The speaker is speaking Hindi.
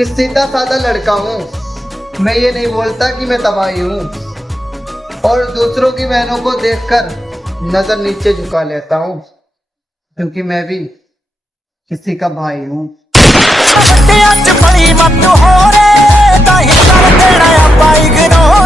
कि सीधा साधा लड़का हूँ। मैं ये नहीं बोलता कि मैं तबाही हूँ, और दूसरों की बहनों को देखकर नजर नीचे झुका लेता हूँ, क्योंकि मैं भी किसी का भाई हूँ। बड़ी मत हो रे, ताही कर देना पाई गिरो।